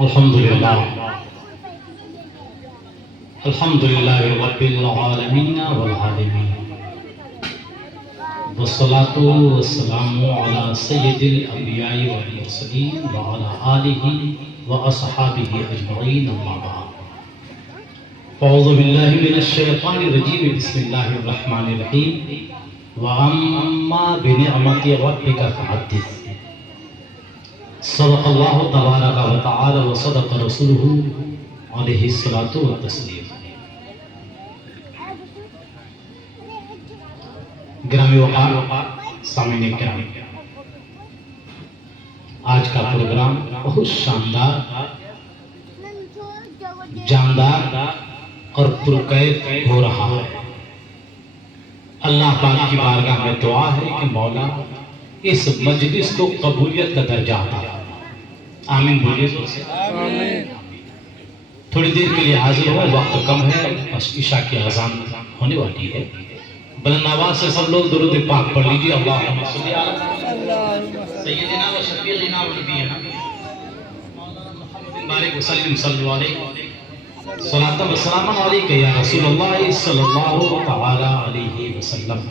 الحمدللہ الحمدللہ رب العالمین والعالمین والصلاة والسلام على سید الانبیاء والمرسلین وعلى آلہ واصحابہ اجمعین اما بعد اعوذ باللہ من الشیطان الرجیم بسم اللہ الرحمن الرحیم واما بنعمت ربک فحدث صدق اللہ تبارک و تعالی و صدق رسولہ علیہ الصلاۃ والتسلیم۔ گرامی وقار سامعین کرام، آج کا پروگرام بہت شاندار، جاندار اور پرکیف ہو رہا ہے۔ اللہ پاک کی بارگاہ میں دعا ہے کہ مولا اس مجلس کو قبولیت کا درجہ عطا فرما۔ آمین بولیے تو سے تھوڑی دیر کے لیے حاضر ہو، وقت کم ہے، بس عشاء کی اذان ہونے والی ہے۔ بلند آواز سے سب لوگ درود پاک پڑھ لیجیے۔ اللہم صلی علی سیدنا و شفیعنا و نبینا مولانا محمد بارک وسلم صلی اللہ علیہ صلاۃ و سلام علیک یا رسول اللہ صلی اللہ تعالی علیہ وسلم۔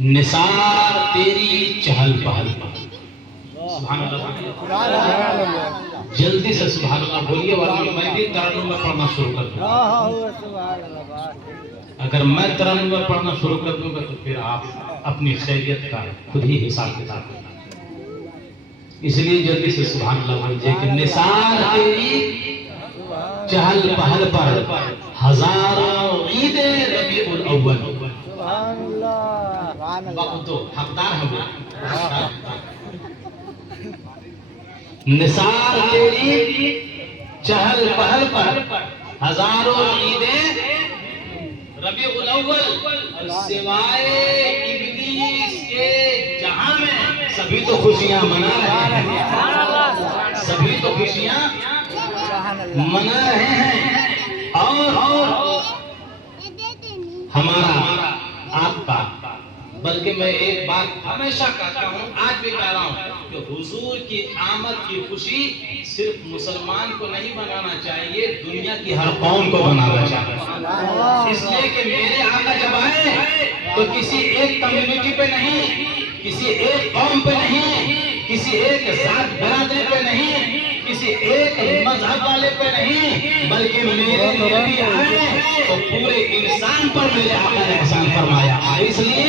نثار تیری چہل پہل پر، سبحان اللہ، جلدی سے سبحان اللہ بولیے ورنہ میں بھی ترنم میں پڑھنا شروع کر دوں گا۔ اگر میں ترنم میں پڑھنا شروع کر دوں گا تو پھر آپ اپنی خیریت کا خود ہی حساب کتاب کرنا، اس لیے جلدی سے سبحان اللہ بولیے کہ نثار تیری چہل پہل پر ہزاروں عید ربیع الاول۔ سبحان اللہ، وقت تو حقدار ہے وہ۔ نثار تیری چہل پہل پر ہزاروں عیدیں ربیع الاول، سوائے ابلیس کے جہاں میں سبھی تو خوشیاں منا رہے ہیں، سبھی تو خوشیاں منا رہے ہیں، اور ہمارا آپ کا، بلکہ میں ایک بات ہمیشہ کہتا ہوں، آج بھی کہہ رہا ہوں کہ حضور کی آمد کی خوشی صرف مسلمان کو نہیں منانا چاہیے، دنیا کی ہر قوم کو منانا چاہیے۔ اس لیے کہ میرے آقا جب آئے تو کسی ایک کمیونٹی پہ نہیں، کسی ایک قوم پہ نہیں، کسی ایک ذات برادری پہ نہیں، کسی ایک مذہب والے پہ نہیں، بلکہ میرے نبی آئے تو پورے انسان پر میرے آقا نے احسان فرمایا۔ اس لیے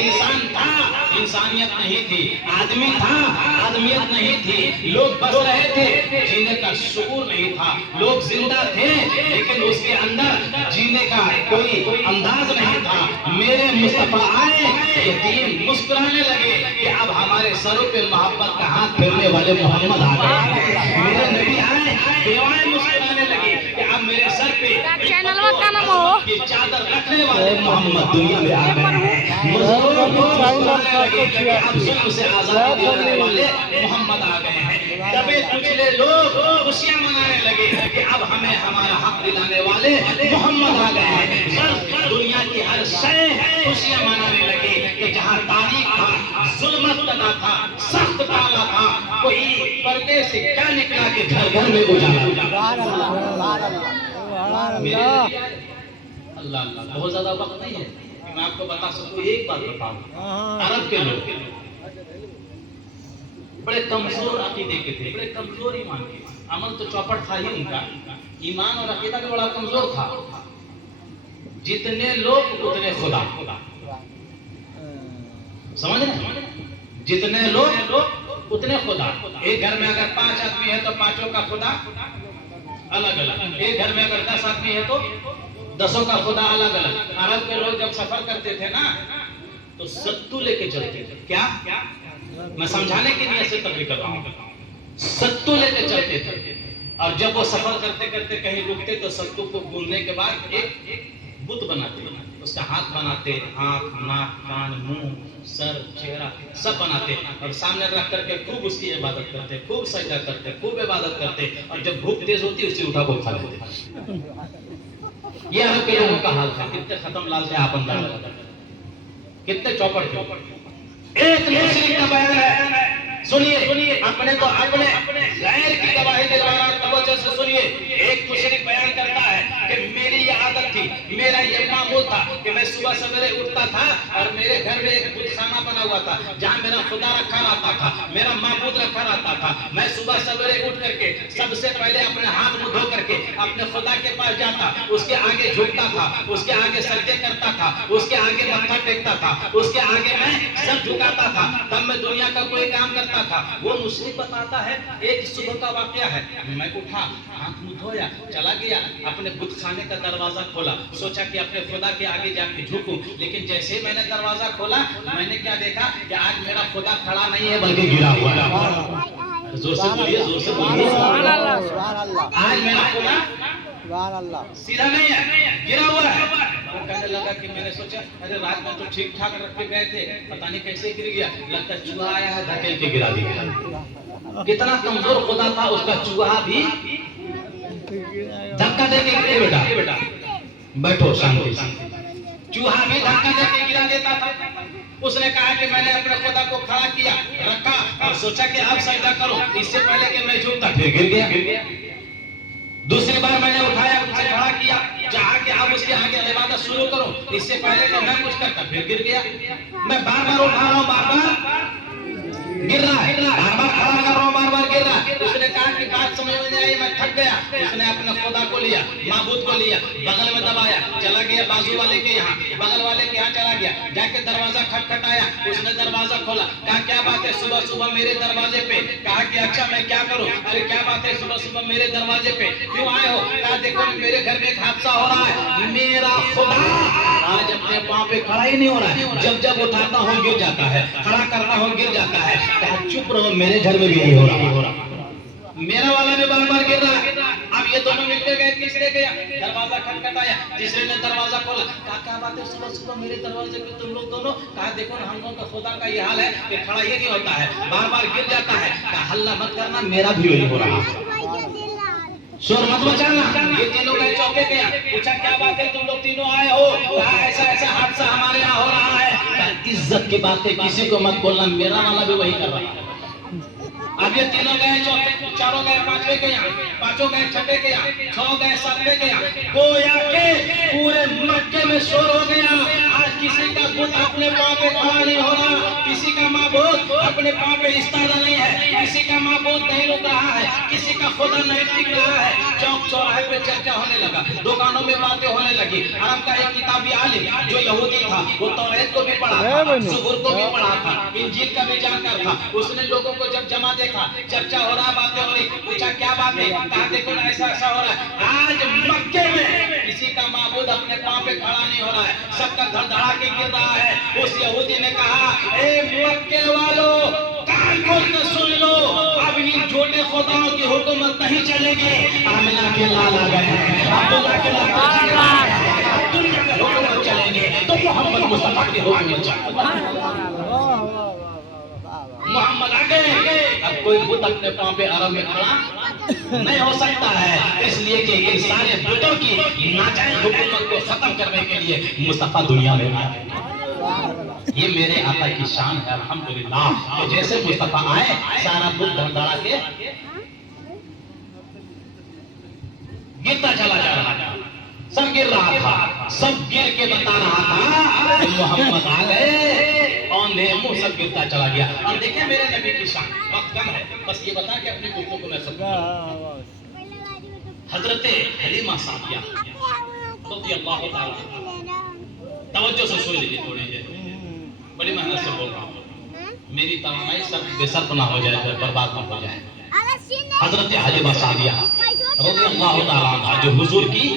انسان تھا، انسانیت نہیں تھی، آدمی تھا، آدمیت نہیں تھی، لوگ بس رہے تھے، جینے کا شعور نہیں تھا، لوگ زندہ تھے لیکن اس کے اندر جینے کا کوئی انداز نہیں تھا۔ میرے مصطفیٰ آئے، یتیم مسکرانے لگے کہ اب ہمارے سروں پہ محبت کا ہاتھ پھیرنے والے محمد آ گئے۔ میرے نبی آئے، بیوائیں مسکرانے لگے کہ اب میرے سر پہ کی چادر رکھنے والے محمد دنیا میں آ گئے ہیں۔ مظلوموں کو مسکرانے لگے کہ اب ظلم سے آزادی دلانے والے محمد آ گئے ہیں۔ دبے کچلے لوگ خوشیاں منانے لگے کہ اب ہمیں ہمارا حق دلانے والے محمد آ گئے ہیں۔ دنیا کی ہر شے خوشیاں منانے لگے کہ جہاں تاریخ تھا، ظلمت تنا تھا، سخت کالا تھا، کوئی پردے سے کیا نکلا کہ گھر گھر میں اجالا۔ اللہ اللہ، بہت زیادہ وقت نہیں ہے کہ میں آپ کو بتا سکوں، ایک بات بتاؤں، عرب کے لوگ بڑے کمزور عقیدے کے تھے، بڑے کمزور ایمان کے، عمل تو چوپٹ تھا ہی ان کا، ایمان اور عقیدہ کا بڑا کمزور تھا۔ جتنے لوگ اتنے خدا، سمجھ رہے ہیں؟ جتنے لوگ اتنے خدا۔ ایک گھر میں اگر 5 آدمی ہے تو 5 کا خدا الگ الگ، ایک گھر میں اگر 10 آدمی ہے تو 10 کا خدا الگ الگ۔ عرب کے لوگ جب سفر کرتے تھے نا تو ستو لے کے چلتے تھے۔ کیا؟ میں سمجھانے کی نیت سے تقریر کر رہا ہوں، ستو لے کے چلتے تھے، اور جب وہ سفر کرتے کرتے کہیں رکتے تو ستو کو گوننے کے بعد ایک بت بناتے، اس کا ہاتھ بناتے، آنکھ، ناک، کان، منہ، سر، چہرہ سب بناتے، اور سامنے رکھ کر کے خوب اس کی عبادت کرتے، خوب سجدہ کرتے، خوب عبادت کرتے، اور جب بھوک تیز ہوتی اسے اٹھا کو کھا لیتے۔ یہ عرب کے لوگوں کا حال تھا۔ کتنے ختم لال تھے آپ اندازہ لگا، کتنے چوپڑ تھے۔ ایک مشرک کا بیان ہے، سنیے، اپنے تو اپنے غیر کی گواہی دلوانا میرا یہ معمول تھا کہ میں صبح سویرے اٹھتا تھا اور میرے گھر میں ایک بت خانہ بنا ہوا تھا جہاں میرا خدا رکھا رہتا تھا، میرا معبود رکھا رہتا تھا. میں صبح سویرے اٹھ کر کے سب سے پہلے اپنے ہاتھ منہ دھو کر کے اپنے خدا کے پاس جاتا، اس کے آگے جھکتا تھا، اس کے آگے سجدے کرتا تھا، اس کے آگے ماتھا ٹیکتا تھا، اس کے آگے میں سر جھکاتا تھا. تب میں دنیا کا کوئی کام کرتا تھا. وہ مسلم بتاتا ہے ایک صبح کا واقعہ ہے، میں اٹھا، ہاتھ منہ دھویا، چلا گیا اپنے بت خانے کا دروازہ کھولا، سوچا کہ اپنے خدا کے آگے جا کے جھکوں. لیکن جیسے میں نے دروازہ کھولا میں نے کیا دیکھا کہ آج میرا خدا کھڑا نہیں ہے بلکہ گرا ہوا ہے. زور سے بولیے، زور سے بولیے. آج میرا خدا سیدھا نہیں ہے، گرا ہوا ہے. وہ کہنے لگا کہ میں نے سوچا ارے رات میں تو ٹھیک ٹھاک رکھ کے گئے تھے، پتہ نہیں کیسے گر گیا، لگتا چوہا آیا ہے دھکیل کے گرا دیا. کتنا کمزور خدا تھا، اس کا چوہا بھی دھکا دے کے گرے. بیٹا بیٹھو شانتی سے. چوہا بھی دھکا دے کے گرا دیتا تھا. اس نے کہا کہ میں نے اپنے خدا کو کھڑا کیا، رکھا اور سوچا کہ اب سجدہ کرو، اس سے پہلے کہ میں جھکتا پھر گر گیا. دوسری بار میں نے اٹھایا، اسے کھڑا کیا، چاہا کہ اب اس کے آگے عبادت شروع کرو، اس سے پہلے کہ میں کچھ کرتا پھر گر گیا. میں بار بار اٹھا رہا ہوں، بار بار گر رہا ہے، بار بار کھڑا کر رہا ہوں، بار بار گر رہا ہے. اس نے کہا کہ بات سمجھ میں نہیں آئی، میں تھک گیا. اس نے اپنے خدا کو لیا، معبود کو لیا، بغل میں دبایا، چلا گیا بازو والے کے یہاں، بغل والے کے یہاں چلا گیا، جا کے دروازہ کھٹکھٹایا. اس نے دروازہ کھولا، کہا کیا بات ہے صبح صبح میرے دروازے پہ؟ کہا کہ اچھا میں کیا کروں؟ ارے کیا بات ہے صبح صبح میرے دروازے پہ کیوں آئے ہو؟ کہا دیکھو میرے گھر میں ایک حادثہ ہو رہا ہے، میرا خدا آج اپنے پاؤں پہ کھڑا ہی نہیں ہو رہا ہے، جب جب اٹھاتا ہوں گر جاتا ہے، کھڑا کرتا ہوں گر جاتا ہے. کہا چپ رہو، میرے گھر میں بھی نہیں ہو رہا، میرا والا بھی بار بار گر رہا ہے. اب یہ دونوں ملتے گئے، تیسرے گیا، دروازہ کھٹکھٹایا، تیسرے نے دروازہ کھولا. کہا کیا بات ہے صبح صبح میرے دروازے پہ تم لوگ دونوں؟ کہا دیکھو ہم لوگوں کا خدا کا یہ حال ہے کہ کھڑا یہ نہیں ہوتا ہے، بار بار گر جاتا ہے. کہا ہلہ مت کرنا، میرا بھی وہی ہو رہا ہے، شور مت مچانا. یہ تینوں گئے چوکے گیا، پوچھا کیا بات ہے تم لوگ تینوں آئے ہو؟ کہا ایسا ایسا حادثہ ہمارے یہاں ہو رہا ہے. کہا عزت کی بات ہے کسی کو مت بولنا، میرا والا بھی وہی کر رہا ہے. اب یہ تینوں گئے چوتھے، چاروں گئے پانچویں کے یہاں، پانچوں گئے چھٹے کے یہاں، چھو گئے ساتویں کے یہاں. گویا کہ پورے مکے میں شور ہو گیا. آج کسی کا بت اپنے پاؤں پہ کھڑا نہیں ہو رہا، کسی کا معبود اپنے پاؤں پہ استادہ نہیں ہے، کسی کا معبود نہیں رک رہا ہے، کسی کا خدا نہیں ٹک رہا ہے. چوک چوراہے پہ چرچا ہونے لگا، دکانوں میں باتیں ہونے لگی. عرب کا ایک کتابی عالم جو یہودی تھا، وہ توریت کو بھی پڑھا تھا، زبور کو بھی پڑھا تھا، انجیل کا بھی جانکار تھا. اس نے لوگوں کو جب جمع دیکھا، چرچا ہو رہا، باتیں ہو رہی، پوچھا کیا بات ہے؟ کہا دیکھو ایسا ایسا ہو رہا ہے. آج مکے میں کسی کا معبود اپنے پاؤں پہ کھڑا نہیں ہو رہا ہے، سب کا دھڑ دھڑا کے گر رہا ہے. اس یہودی نے کہا اے مکے والوں کان کھول کے سن لو، اب ان جھوٹے خداؤں کی حکومت نہیں چلے گی. آمنہ کے لال آ گئے ہیں، عبداللہ کے لال آ گئے ہیں، دنیا میں حکومت چلیں گے تو محمد مصطفیٰ کی حکومت چلے گی. محمد آ گئے. اب کوئی بت اپنے پاؤں پہ عرب میں کھڑا نہیں ہو سکتا ہے، اس لیے کہ ان سارے بتوں کی ناجائز حکومت کو ختم کرنے کے لیے مصطفیٰ دنیا میں آئے. یہ میرے آقا کی شان ہے الحمدللہ کہ جیسے مصطفیٰ آئے سارا بت دھڑدھڑا کے گرتا چلا جا رہا تھا. سب گر رہا تھا، سب گر کے بتا رہا تھا کہ محمد آ گئے. اوندھے منہ سب گرتا چلا گیا. اور دیکھیں میرے نبی کی شان، وقت کم ہے بس یہ بتا کہ اپنی گفتگو کو میں ختم کروں. حضرت حلیمہ سعدیہ رضی اللہ تعالیٰ، توجہ سے سن لیجیے تھوڑی دیر، بڑی محنت سے بول رہا ہوں، میری توانائی صرف بے صرف نہ ہو جائے، برباد نہ ہو جائے. حضرت حلیمہ سعدیہ رضی اللہ تعالیٰ عنہ جو حضور کی